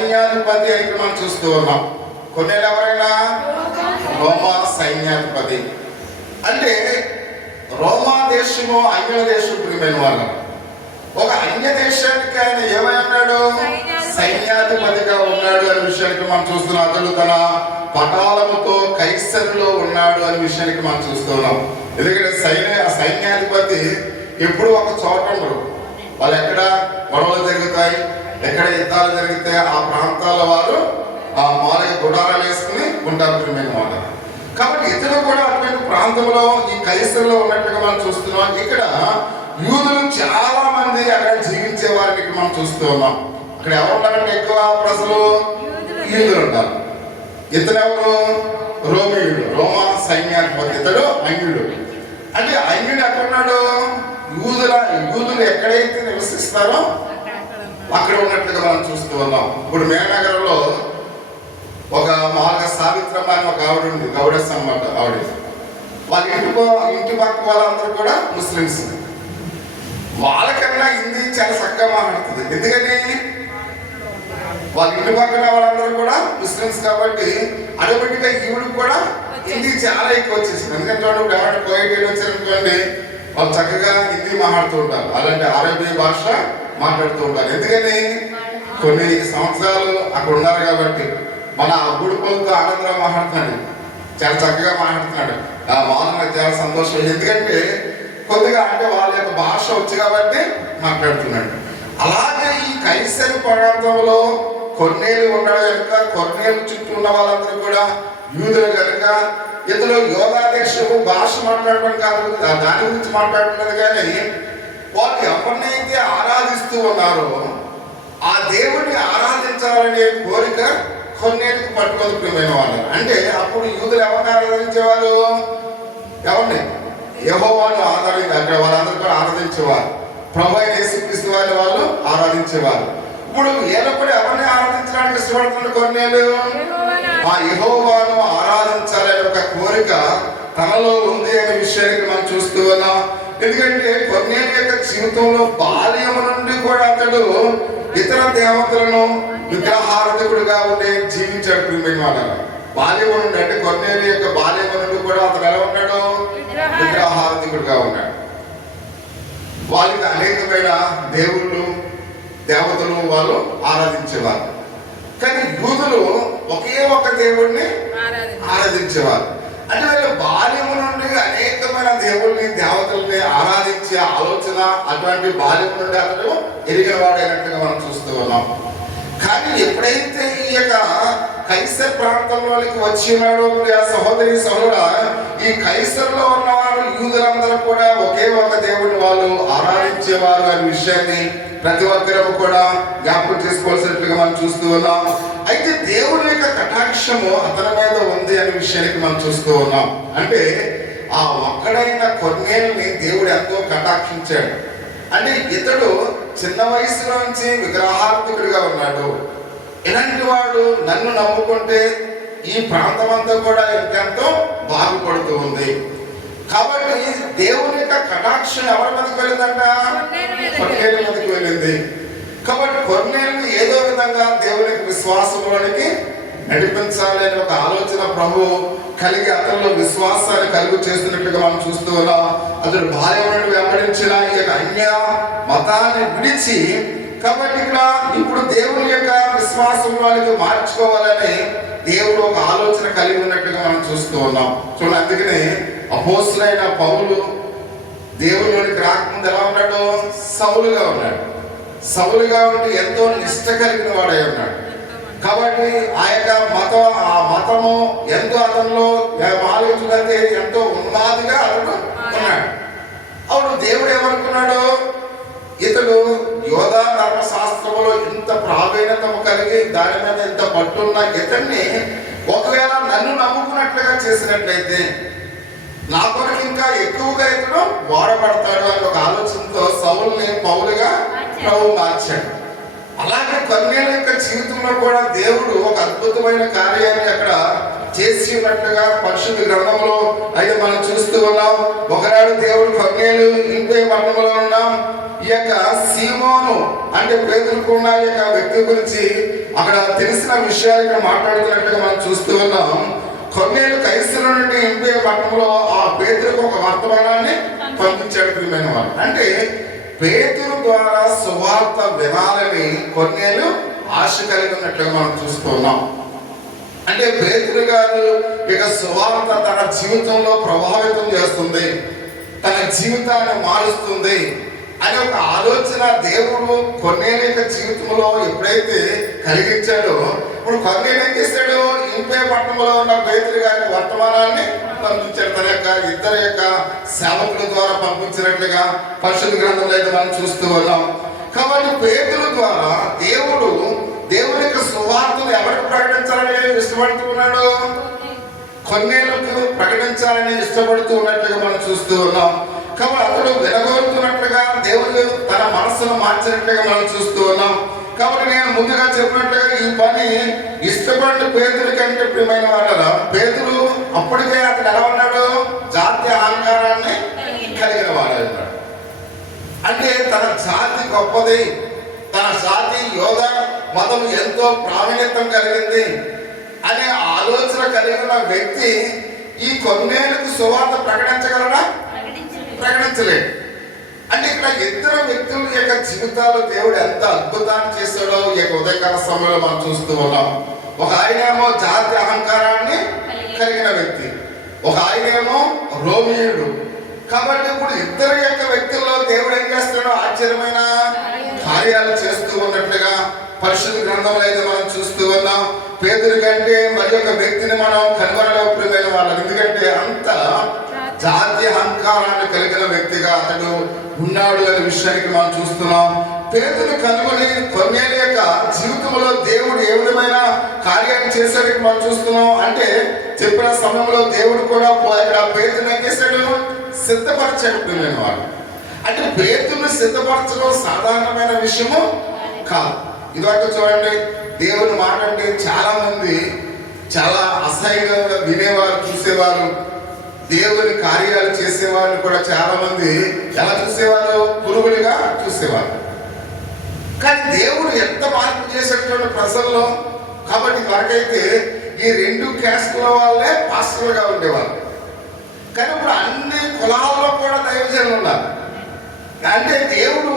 సైన్యాధిపతి అని మనం చూస్తూ ఉన్నాం. కొన్నేళ్ళు ఎవరైనా రోమా సైన్యాధిపతి అంటే రోమా దేశము అన్య దేశం ప్రియమైన వాళ్ళు. ఒక అన్య దేశానికి ఆయన ఏమై ఉన్నాడు? సైన్యాధిపతిగా ఉన్నాడు అనే విషయానికి మనం చూస్తున్నాం. అతడు తన పటాలముతో కైసరులో ఉన్నాడు అనే విషయానికి మనం చూస్తున్నాం. ఎందుకంటే సైన్యాధిపతి ఎప్పుడు ఒక చోట ఉండరు. వాళ్ళు ఎక్కడ గొడవలు జరుగుతాయి, ఎక్కడ యుద్ధాలు జరిగితే ఆ ప్రాంతాల వారు ఆ మాలయ గుడారాలు వేసుకుని ఉంటారు ప్రియమైన వాళ్ళు. కాబట్టి ఇతను కూడా అటువంటి ప్రాంతంలో ఈ కైసరులో ఉన్నట్టుగా మనం చూస్తున్నాం. ఇక్కడ యూదులు చాలా మంది అక్కడ జీవించే వారిని మనం చూస్తూ ఉన్నాం. అక్కడ ఎవరు ఉన్నారంటే ఎక్కువ ప్రజలు యూదులు ఉంటారు. ఇతను ఎవరు? రోమియుడు, రోమా సైన్యాధిపతి. ఇతడు అన్యుడు. అంటే అన్యుడు ఎక్కడున్నాడు? యూదులు ఎక్కడైతే నివసిస్తారో అక్కడ ఉన్నట్టుగా మనం చూస్తూ ఉన్నాం. ఇప్పుడు మేనగరంలో ఒక మామూలుగా సావిత్రమ్మ అని ఒక ఆవిడ ఉంది, గౌడస్ అన్నమాట. ఆవిడ వాళ్ళ ఇంటి పక్క వాళ్ళందరూ కూడా ముస్లిమ్స్. వాళ్ళకన్నా హిందీ చాలా చక్కగా మాట్లాడుతుంది. ఎందుకని వాళ్ళ ఇంటి పక్కన వాళ్ళందరూ కూడా ముస్లిమ్స్ కాబట్టి ఆటోమేటిక్ గా ఈవిడికి కూడా హిందీ చాలా ఎక్కువ వచ్చేసింది. ఎందుకంటే చూడండి, ఎవరైనా కోయిట్ వచ్చారనుకోండి, వాళ్ళు చక్కగా హిందీ మాట్లాడుతూ ఉంటారు, అలాంటి అరబీ భాష మాట్లాడుతూ ఉంటారు. ఎందుకని కొన్ని సంవత్సరాలు అక్కడ ఉన్నారు కాబట్టి. మన గుడిపోలతో ఆనందరావు మాట్లాడుతున్నాడు, చాలా చక్కగా మాట్లాడుతున్నాడు. నాకు చాలా సంతోషం. ఎందుకంటే కొద్దిగా అంటే వాళ్ళ యొక్క భాష వచ్చు కాబట్టి మాట్లాడుతున్నాడు. అలాగే ఈ కైసరు ప్రాంతంలో కొన్నేళ్ళు ఉండడం కనుక, కొన్నేళ్ళు చుట్టూ ఉన్న వాళ్ళందరూ కూడా యూదులు కనుక, ఇతను యోగాధ్యక్షుడు భాష మాట్లాడడం కాదు, దాని గురించి మాట్లాడుతున్నది. కానీ వాళ్ళు ఎవరినైతే ఆరాధిస్తూ ఉన్నారో ఆ దేవుడిని ఆరాధించాలనే కోరిక కొన్నేళ్ళకి పట్టుకొని ప్రియమైన వాళ్ళు. అంటే అప్పుడు యూదులు ఎవరిని ఆరాధించేవారు? ఎవరిని? యెహోవాను అక్కడ వాళ్ళందరూ కూడా ఆరాధించేవారు. ప్రభువైన యేసుక్రీస్తు వారిని వాళ్ళు ఆరాధించేవారు. ఇప్పుడు వీళ్ళు కూడా ఎవరిని ఆరాధించడానికి ఇష్టపడుతున్న కొన్నేళ్ళు ఆ యెహోవాను ఆరాధించాలనే ఒక కోరిక తనలో ఉంది అనే విషయానికి మనం చూస్తూ ఉన్నాం. ఎందుకంటే కొన్నేళ్ళ యొక్క జీవితంలో బాల్యము నుండి కూడా అతడు ఇతర దేవతలను విగ్రహారాధకుడిగా ఉండే జీవించాడు ప్రియమైన వాళ్ళ. బాల్యము నుండి అంటే కొన్నేళ్ళ యొక్క బాల్యము నుండి కూడా అతను ఎలా ఉన్నాడు? విగ్రహారాధకుడిగా ఉన్నాడు. వాళ్ళకి అనేకమైన దేవుళ్ళు దేవతలు వాళ్ళు ఆరాధించేవారు. కానీ యూదులు ఒకే ఒక దేవుడిని ఆరాధించేవారు. అంటే వీళ్ళు బాల్యము నుండి అనేకమైన దేవుళ్ళని దేవతల్ని ఆరాధించే ఆలోచన అటువంటి బాల్యము నుండి అతడు ఎరిగిన వాడైనట్టుగా మనం చూస్తూ ఉన్నాం. కానీ ఎప్పుడైతే ఈ యొక్క కైసర్ ప్రాంతంలోనికి వచ్చి ఉన్నాడో సహోదరి సహోదరుడా, ఈ కైసర్లో ఉన్నవారు యూదులందరూ కూడా ఒకే ఒక దేవుడిని వాళ్ళు ఆరాధించేవారు అనే విషయాన్ని ప్రతి ఒక్కరూ కూడా జ్ఞాపకం చేసుకోవాల్సినట్లుగా మనం చూస్తూ ఉన్నాం. అయితే దేవుడి యొక్క కటాక్షము అతని మీద ఉంది అనే విషయానికి మనం చూస్తూ ఉన్నాం. అంటే ఆ ఒక్కడైన కొన్నేళ్ళని దేవుడు ఎంతో కటాక్షించాడు. అంటే ఇతడు చిన్న వయసులో నుంచి విగ్రహార్థకుడిగా ఉన్నాడు. ఇలాంటి వాడు నన్ను నమ్ముకుంటే ఈ ప్రాంతం అంతా కూడా ఇంకెంతో బాగుపడుతూ ఉంది. కాబట్టి దేవుని యొక్క కటాక్షం ఎవరి మీదకి వెళ్ళిందంట? కొన్నేళ్ళ మీదకి వెళ్ళింది. కాబట్టి కొన్నేళ్ళని ఏదో విధంగా దేవుని విశ్వాసంలోనికి నడిపించాలి అనే ఒక ఆలోచన ప్రభు కలిగి అతనిలో విశ్వాసాన్ని కలుగు చేస్తున్నట్టుగా మనం చూస్తూ ఉన్నాం. అతడు బాల్యం నుండి వెంబడించిన ఈ యొక్క అన్య మతాన్ని విడిచి, కాబట్టి ఇక్కడ ఇప్పుడు దేవుని యొక్క విశ్వాసంలోనికి మార్చుకోవాలని దేవుడు ఒక ఆలోచన కలిగి ఉన్నట్టుగా మనం చూస్తూ ఉన్నాం. చూడండి, అందుకనే అపోస్తులైన పౌలు దేవునిలోనికి రాకముందు ఎలా ఉన్నాడు? సౌలుగా ఉన్నాడు. సౌలుగా ఉండి ఎంతో నిష్ట కలిగిన వాడై ఉన్నాడు. కాబట్టి ఆ యొక్క మతము ఎంతో అతనిలో ఆలోచన ఎంతో ఉన్నదిగా అతను ఉన్నాడు. అప్పుడు దేవుడు ఏమనుకున్నాడు? ఇతడు యోధా ధర్మశాస్త్రంలో ఇంత ప్రావీణ్యత కలిగి దాని మీద ఇంత పట్టున్న ఇతన్ని ఒకవేళ నన్ను నమ్ముకున్నట్లుగా చేసినట్లయితే నా కొరకు ఇంకా ఎక్కువగా ఇతడు వాడబడతాడు అనే ఒక ఆలోచనతో సౌలుని పౌలుగా ప్రభు మార్చాడు. అలాగే కొన్నేళ్ళ యొక్క జీవితంలో కూడా దేవుడు ఒక అద్భుతమైన కార్యాన్ని అక్కడ చేసి ఉన్నట్లుగా పరిశుద్ధ గ్రంథంలో అయితే మనం చూస్తూ ఉన్నాం. ఒకనాడు దేవుడు కొన్నేళ్ళు ఇంపే పట్టణంలో ఉన్నాం. ఈ యొక్క సీమోను అంటే పేతురుకున్న ఈ యొక్క వ్యక్తి గురించి అక్కడ తెలిసిన విషయాలు ఇక్కడ మాట్లాడుతున్నట్టుగా మనం చూస్తూ ఉన్నాం. కొన్నేళ్ళు కైసరు నుండి ఇంపే పట్టణంలో ఆ పేతురుకు ఒక వర్తమానాన్ని పంపించాడు ప్రియమైన వారు. అంటే పేతురు ద్వారా సువార్త వినాలని కొన్నేళ్ళు ఆశ కలిగి ఉన్నట్లుగా మనం చూస్తూ ఉన్నాం. అంటే పేతురు గారు ఇక సువార్త తన జీవితంలో ప్రభావితం చేస్తుంది, తన జీవితాన్ని మారుస్తుంది అనే ఒక ఆలోచన దేవుడు కొన్నేళ్ళ యొక్క జీవితంలో ఎప్పుడైతే కలిగించాడో, ఇప్పుడు కొన్నేళ్ళు ఏం చేశాడు, ఇంపే పట్టణంలో ఉన్న పేతురు గారి వర్తమానాన్ని పంపించాడు. తన యొక్క ఇద్దరు యొక్క సేవకుల ద్వారా పంపించినట్లుగా పరిశుద్ధ గ్రంథంలో అయితే మనం చూస్తూ ఉన్నాం. కాబట్టి పేతురు ద్వారా దేవుని యొక్క సువార్తను ఎవరికి ప్రకటించాలని ఇష్టపడుతూ ఉన్నాడు, కొన్నేళ్లకు ప్రకటించాలని ఇష్టపడుతూ ఉన్నట్లుగా మనం చూస్తూ ఉన్నాం. కాబట్టి అతడు వినగోరుతున్నట్లుగా దేవుడు తన మనస్సును మార్చినట్లుగా మనం చూస్తూ ఉన్నాం. కాబట్టి నేను ముందుగా చెప్పినట్టుగా ఈ పని ఇష్టపడిన పేతురు కంటే ప్రియమైన వాళ్ళ పేతురు అప్పటికే అతడు ఎలా ఉన్నాడు, జాతి అహంకారాన్ని కలిగిన వాడు అన్నాడు. అంటే తన జాతి గొప్పది, తన జాతి యోధ మతం ఎంతో ప్రావీణ్యతం కలిగింది అనే ఆలోచన కలిగిన వ్యక్తి ఈ కొన్నేళ్లకు సువార్త ప్రకటించగలడా? ప్రకటించలేదు. అంటే ఇక్కడ ఇద్దరు వ్యక్తుల యొక్క జీవితాలు దేవుడు ఎంత అద్భుతాన్ని చేశాడో ఈ యొక్క ఉదయకాల సమయంలో మనం చూస్తూ ఉన్నాం. ఒక ఆయనేమో జాతి అహంకారాన్ని కలిగిన వ్యక్తి, ఒక ఆయనేమో రోమియుడు. కాబట్టి ఇప్పుడు ఇద్దరు యొక్క వ్యక్తుల్లో దేవుడు ఏం చేస్తున్నాడో ఆశ్చర్యమైన కార్యాలు చేస్తూ ఉన్నట్లుగా పరిశుద్ధ గ్రంథంలో అయితే మనం చూస్తూ ఉన్నాం. పేతురు కంటే మరి ఒక వ్యక్తిని మనం కనుగొనలేకపోయిన వాళ్ళు, ఎందుకంటే అంత జాతి అహంకారాన్ని కలిగిన వ్యక్తిగా అతడు ఉన్నాడు అనే విషయానికి మనం చూస్తున్నాం. పేతురు కనుగొని కొన్నేళ్ళ యొక్క జీవితంలో దేవుడు ఏ విధమైన కార్యాన్ని చేశాడని మనం చూస్తున్నాం. అంటే చెప్పిన సమయంలో దేవుడు కూడా ఇక్కడ పేతురుని ఏం చేశాడు, సిద్ధపరచాడు వాడు. అంటే పేతురుని సిద్ధపరచడం సాధారణమైన విషయము కాదు. ఇదివరకు చూడండి, దేవుని మాట అంటే చాలా మంది చాలా అసహ్యంగా వినేవారు, చూసేవారు. దేవుని కార్యాలు చేసేవారిని కూడా చాలా మంది ఎలా చూసేవారు, పురుగులుగా చూసేవారు. కానీ దేవుడు ఎంత మార్పు చేసేటువంటి ప్రజల్లో. కాబట్టి వరకైతే ఈ రెండు క్యాస్ట్ల వాళ్ళే పాస్టర్లుగా ఉండేవారు. కానీ ఇప్పుడు అన్ని కులాల్లో కూడా దైవజనులు ఉన్నారు. అంటే దేవుడు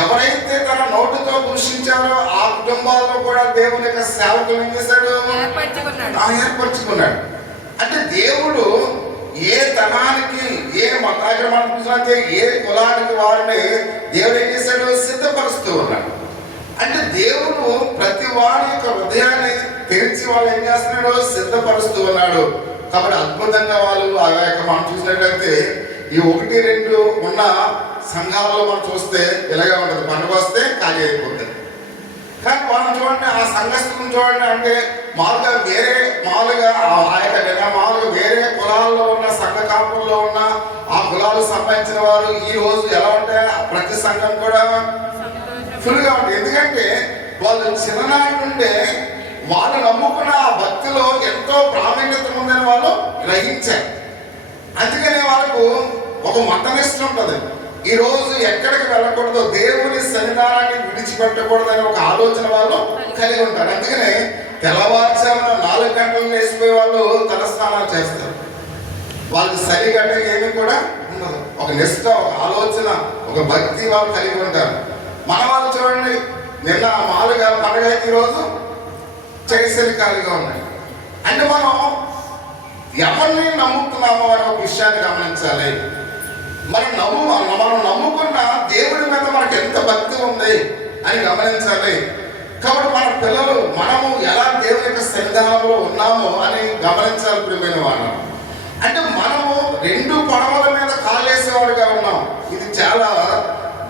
ఎవరైతే తన నోటుతో దూషించారో ఆ కుటుంబాల్లో కూడా దేవుని యొక్క సేవకులు ఏం చేశాడు, ఏర్పరచుకున్నాడు. అంటే దేవుడు ఏ తనానికి, ఏ మతాగ్రమానికి, ఏ కులానికి వారిని దేవుడు ఏం చేశాడు, సిద్ధపరుస్తూ ఉన్నాడు. అంటే దేవుడు ప్రతి వారి యొక్క హృదయాన్ని తెరిచి వాళ్ళు ఏం చేస్తున్నాడు, సిద్ధపరుస్తూ ఉన్నాడు. కాబట్టి అద్భుతంగా వాళ్ళు ఆ యొక్క మనం చూసినట్లయితే ఈ 1-2 ఉన్న సంఘాలలో మనం చూస్తే ఇలాగే ఉంటుంది, పండుగ వస్తే ఖాళీ అయిపోతుంది. కానీ మనం చూడండి, ఆ సంఘస్థులను చూడండి, అంటే మామూలుగా వేరే కులాల్లో ఉన్న సంఘ కాపుల్లో ఉన్న ఆ కులాలకు సంబంధించిన వారు ఈ రోజు ఎలా ఉంటాయి, ప్రతి సంఘం కూడా ఫుల్గా ఉంటుంది. ఎందుకంటే వాళ్ళు చిన్ననాటి నుండే వాళ్ళు నమ్ముకున్న ఆ భక్తిలో ఎంతో ప్రావీణ్యత ఉందని వాళ్ళు గ్రహించారు. అందుకనే వాళ్ళకు ఒక మతనిష్ట ఉంటుంది. ఈ రోజు ఎక్కడికి వెళ్ళకూడదు, దేవుని సన్నిధానాన్ని విడిచిపెట్టకూడదని ఒక ఆలోచన వాళ్ళు కలిగి ఉంటారు. అందుకనే తెల్లవారుజామున 4 గంటలు లేచిపోయే వాళ్ళు తలస్నానాలు చేస్తారు. వాళ్ళకి సరిగట్ట ఏమి కూడా ఉండదు. ఒక నిష్ట, ఒక ఆలోచన, ఒక భక్తి వాళ్ళు కలిగి ఉంటారు. మన వాళ్ళు చూడండి, నిన్న మామూలుగా పండుగ ఈరోజు చైసరికాలుగా ఉన్నాయి. అంటే మనం ఎవరిని నమ్ముతున్నామో అనే ఒక విషయాన్ని గమనించాలి. మనం నమ్ముకున్న దేవుడి మీద మనకు ఎంత భక్తి ఉంది అని గమనించాలి. కాబట్టి మన పిల్లలు మనము ఎలా దేవుని యొక్క సన్నిధానంలో ఉన్నామో అని గమనించాలి ప్రియమైన వాళ్ళు. అంటే మనము 2 పడవల మీద కాలేసేవాడుగా ఉన్నాం. ఇది చాలా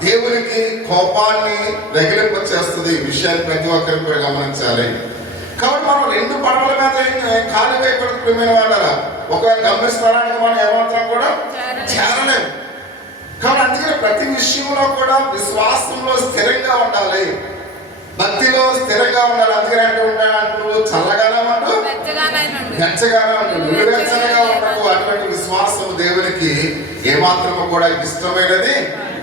దేవునికి కోపాన్ని రగిలింపచేస్తుంది. ఈ విషయాన్ని ప్రతి ఒక్కరికి కూడా గమనించాలి. కాబట్టి మనం 2 పడవల మీద కాలు వేయకూడదు ప్రియమైన వాళ్ళ. ఒక గమ్యస్థానానికి మనం ఏమాత్రం కూడా చేరలేము. కాబట్టి అందుకని ప్రతి విషయంలో కూడా విశ్వాసంలో స్థిరంగా ఉండాలి, భక్తిలో స్థిరంగా ఉండాలి. అందుకని అంటూ చల్లగానే ఉంటూ వెచ్చగానే ఉంటూ వెచ్చగా ఉండకు. అటువంటి విశ్వాసం దేవునికి ఏమాత్రము కూడా ఇష్టమైనది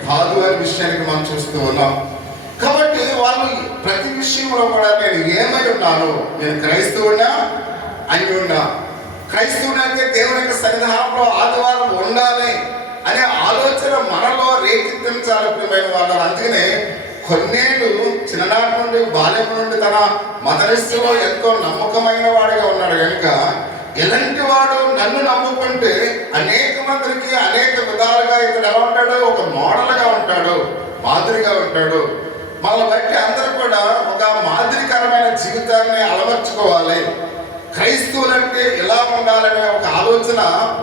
కాదు అనే విషయానికి మనం చూస్తూ ఉన్నాం. కాబట్టి వాళ్ళు ప్రతి విషయంలో కూడా నేను ఏమై ఉన్నాను, నేను క్రైస్తవున్నా అని ఉన్నా, క్రైస్తవుని అంటే దేవుని యొక్క సన్నిధానంలో ఆదివారం ఉండాలి అనే ఆలోచన మనలో రేకెత్తించాలి ప్రియమైన వాళ్ళు. అందుకనే కొన్నేళ్ళు చిన్ననాటి నుండి బాల్యం నుండి తన మతనిష్టలో ఎంతో నమ్మకమైన వాడిగా ఉన్నాడు కనుక ఎలాంటి వాడు నన్ను నమ్ముకుంటే అనేక మందికి అనేక విధాలుగా ఇతడు ఎలా ఉంటాడు, ఒక మోడల్గా ఉంటాడు, మాదిరిగా ఉంటాడు. మనల్ని బట్టి అందరూ కూడా ఒక మాదిరికరమైన జీవితాన్ని అలవర్చుకోవాలి, క్రైస్తవులంటే ఎలా ఉండాలనే ఒక ఆలోచన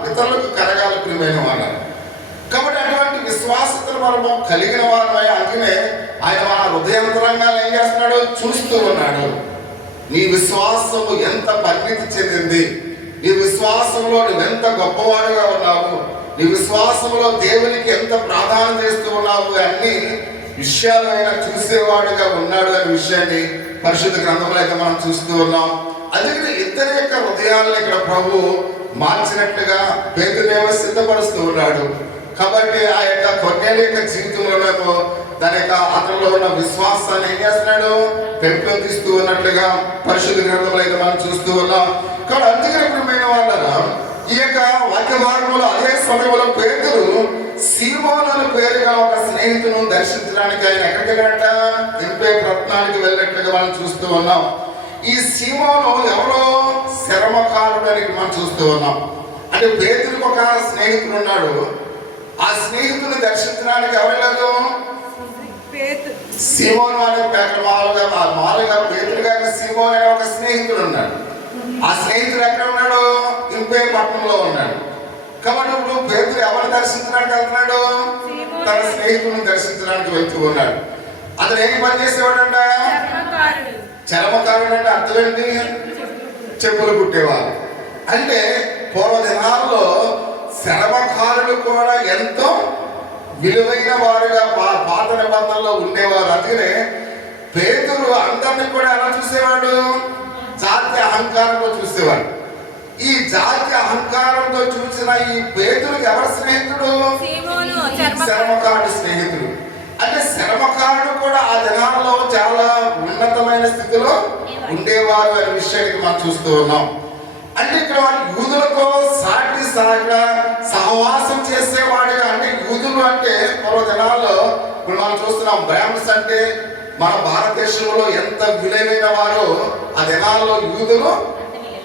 ఇతరులకు కలగాలి ప్రియమైన వాళ్ళు. కాబట్టి అటువంటి విశ్వాసతను మనము కలిగిన వారమై అందుకనే ఆయన మన హృదయంతరంగాలు ఏం చేస్తున్నాడు, చూస్తూ ఉన్నాడు. నీ విశ్వాసము ఎంత పరిణితి చెందింది, నీ విశ్వాసంలో నువ్వెంత గొప్పవాడుగా ఉన్నావు, నీ విశ్వాసంలో దేవునికి ఎంత ప్రాధాన్యత చేస్తూ ఉన్నావు, అన్ని విషయాలు ఆయన చూసేవాడుగా ఉన్నాడు అనే విషయాన్ని పరిశుద్ధ గ్రంథంలో అయితే మనం చూస్తూ ఉన్నాం. అందుకని ఇద్దరి యొక్క హృదయాలను ఇక్కడ ప్రభు మార్చినట్లుగా పేతురునేమో సిద్ధపరుస్తూ ఉన్నాడు. కాబట్టి ఆ యొక్క కొన్నేళ్ళ యొక్క జీవితంలో దాని యొక్క అతనిలో ఉన్న విశ్వాసాన్ని ఏం చేస్తున్నాడు, పెంపొందిస్తూ ఉన్నట్లుగా పరిశుద్ధ గ్రంథంలో అయితే మనం చూస్తూ ఉన్నాం. కాబట్టి అందుకని ప్రియమైన వాళ్ళరా ఈ యొక్క వాక్య భాగంలో అదే సమయంలో పేతురు సీమోను అనే పేరుగా ఒక స్నేహితును దర్శించడానికి ఆయన ఎక్కడికి వెళ్ళాట, ఇంపే పట్టణానికి వెళ్ళినట్లుగా మనం చూస్తూ ఉన్నాం. ఈ సీమోను ఎవరో శరమకారుడు అని మనం చూస్తూ ఉన్నాం. అంటే పేతురుకు ఒక స్నేహితుడు ఉన్నాడు, ఆ స్నేహితుని దర్శించడానికి ఎవరు లేదు, సీమోను అనే మామూలుగా పేతురు గారికి సీమోను అనే ఒక స్నేహితుడు ఉన్నాడు. ఆ స్నేహితుడు ఎక్కడ ఉన్నాడు, ఇంపే పట్టణంలో ఉన్నాడు. కాబట్టి ఇప్పుడు పేతురు ఎవరు దర్శించడానికి వెళ్తున్నాడు, తన స్నేహితుడిని దర్శించడానికి వెళ్తూ ఉన్నాడు. అతను ఏం పని చేసేవాడంట, చర్మకారుడు. అంటే అర్థం ఏంటి, చెప్పులు కుట్టేవాడు. అంటే పూర్వ దినాల్లో చర్మకారులు కూడా ఎంతో విలువైన వారుగా పాత నిబంధనలో ఉండేవారు. అందుకనే పేతురు అందరినీ కూడా ఎలా చూసేవాడు, జాతి అహంకారంతో చూసేవాడు. ఈ జాతి అహంకారంతో చూసిన ఈ పేతురుకి ఎవరి స్నేహితుడు, చర్మకారుడు స్నేహితుడు. అంటే చర్మకారుడు కూడా ఆ దినాల్లో చాలా ఉన్నతమైన స్థితిలో ఉండేవారు అనే విషయానికి మనం చూస్తూ ఉన్నాం. అంటే ఇక్కడ యూదులతో సాటి సహవాసం చేసేవాడిగా, అంటే యూదులు అంటే పూర్వ దినాల్లో ఇప్పుడు మనం చూస్తున్నాం బ్రాహ్మణ్స్ అంటే మన భారతదేశంలో ఎంత విలువైన వారో ఆ దినాల్లో యూదులు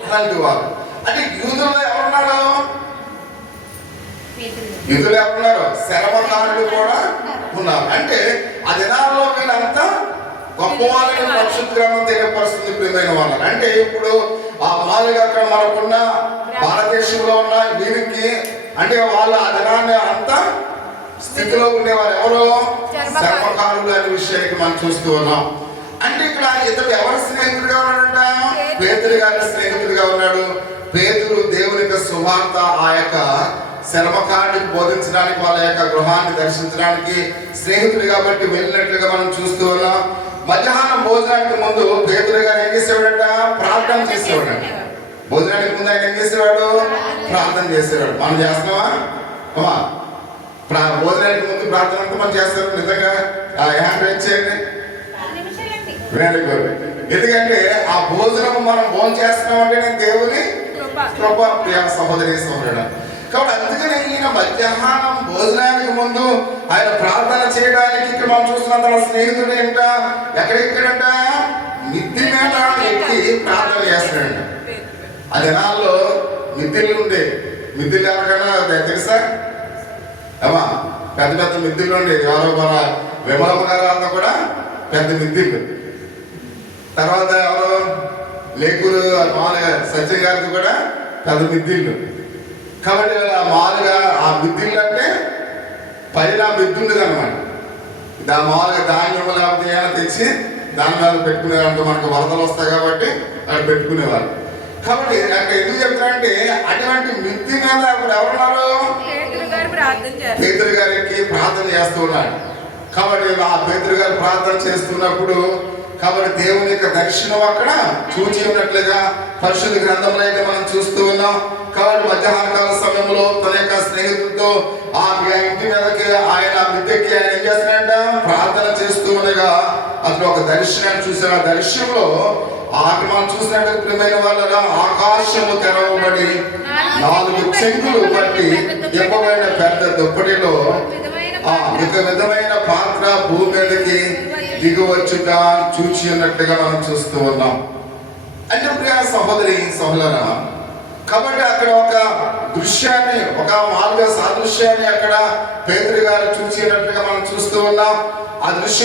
అలాంటి వారు. అంటే యూదుల్లో ఎవరున్నారు, యూదులు ఎవరున్నారు, శరమకారులు కూడా ఉన్నారు. అంటే ఆ దినాల్లో వీళ్ళంతా గొప్ప వాళ్ళని పరిశుద్ధ గ్రంథం తెలియపరుస్తుంది ప్రియమైన వాళ్ళని. అంటే ఇప్పుడు ఆ మామూలుగా అక్కడ మనకున్న భారతదేశంలో ఉన్న వీరికి అంటే వాళ్ళ ఆ దినాన్ని అంతా స్థితిలో ఉండేవారు ఎవరు, శర్మకారులు అనే విషయానికి మనం చూస్తూ ఉన్నాం. అంటే ఇక్కడ ఇతడు ఎవరి స్నేహితుడిగా ఉన్నాడంట, పేతురు గారి స్నేహితుడిగా ఉన్నాడు. పేతురు దేవుని యొక్క సువార్త ఆ యొక్క శర్మకారుడికి బోధించడానికి వాళ్ళ యొక్క గృహాన్ని దర్శించడానికి స్నేహితుడు కాబట్టి వెళ్ళినట్లుగా మనం చూస్తూ ఉన్నాం. మధ్యాహ్నం భోజనానికి ముందు పేతురు గారు ఏం చేసేవాడంట, ప్రార్థన చేసేవాడంట. భోజనానికి ముందు ఆయన ఏం చేసేవాడు, ప్రార్థన చేసేవాడు. మనం చేస్తున్నావా అమ్మా, భోజనానికి ముందు ప్రార్థన అంతా మనం చేస్తాం. నిజంగా హ్యాండ్ రైజ్ చేయండి, వెరీ గుడ్. ఎందుకంటే ఆ భోజనం మనం భోజనం చేస్తున్నాం అంటే నేను దేవుని కృప ప్రియ సహోదరి సహోదరుడు. కాబట్టి అందుకనే ఈయన మధ్యాహ్నం భోజనానికి ముందు ఆయన ప్రార్థన చేయడానికి ఇక్కడ మనం చూస్తున్న తన స్నేహితుడు ఏంట ఎక్కడెక్కడంట మిద్ది మీద ఎక్కి ప్రార్థన చేస్తాడంట. ఆ దినాల్లో మిద్దిలు ఉండే, మిద్దిలు ఎవరికైనా తెలుసా అమ్మా, పెద్ద పెద్ద మిద్దిలు ఉండే. ఎవరో మన విమలమ్మ గారు అంతా కూడా పెద్ద మిద్దిలు. తర్వాత ఎవరో లేకులు మామూలుగా సత్యం గారికి కూడా పెద్ద మిద్దిళ్ళు. కాబట్టి మామూలుగా ఆ మిద్దిళ్ళు అంటే పైన మిద్ది ఉండేది అనమాట. దాని మామూలుగా ధాన్యం లేకపోతే ఏమైనా తెచ్చి దాని మీద పెట్టుకునేవాళ్ళు. మనకు వరదలు వస్తాయి కాబట్టి అక్కడ పెట్టుకునేవాళ్ళు. కాబట్టి అక్కడ ఎందుకు చెప్తారంటే అటువంటి మిద్ది మీద అప్పుడు ఎవరున్నారు, పేతురు గారికి ప్రార్థన చేస్తూ ఉన్నాడు. కాబట్టి ఆ పేతురు గారు ప్రార్థన చేస్తున్నప్పుడు కాబట్టి దేవుని యొక్క దర్శనం అక్కడ చూచి ఉన్నట్లుగా పరిశుద్ధ గ్రంథంలో అయితే మనం చూస్తూ ఉన్నాం. కాబట్టి మధ్యాహ్న కాల సమయంలో తన యొక్క స్నేహితులతో ఆ ఇంటి మీదకి ఆయన మిద్దెక్కి ఆయన ఏం చేస్తున్నాడంట, ప్రార్థన చేస్తూ ఉండగా అతను ఒక దర్శనాన్ని చూశాడు. ఆ దర్శనంలో మనం చూసినట్టు ప్రియమైన వాళ్ళ ఆకాశము తెరవబడి 4 చెంగులు బట్టి ఇవ్వబడిన పెద్ద దుప్పటిలో ఒక విధమైన పాత్ర భూమి మీదకి దిగవచ్చుట చూచి ఉన్నట్టుగా మనం చూస్తూ ఉన్నాం. అంటే ప్రియ సహోదరి సహోదరా, కాబట్టి అక్కడ ఒక దృశ్యాన్ని, ఒక మార్గ సాదృశ్యాన్ని అక్కడ పేతురు గారు చూసినట్లుగా మనం చూస్తూ ఉన్నాం. ఆ దృశ్యం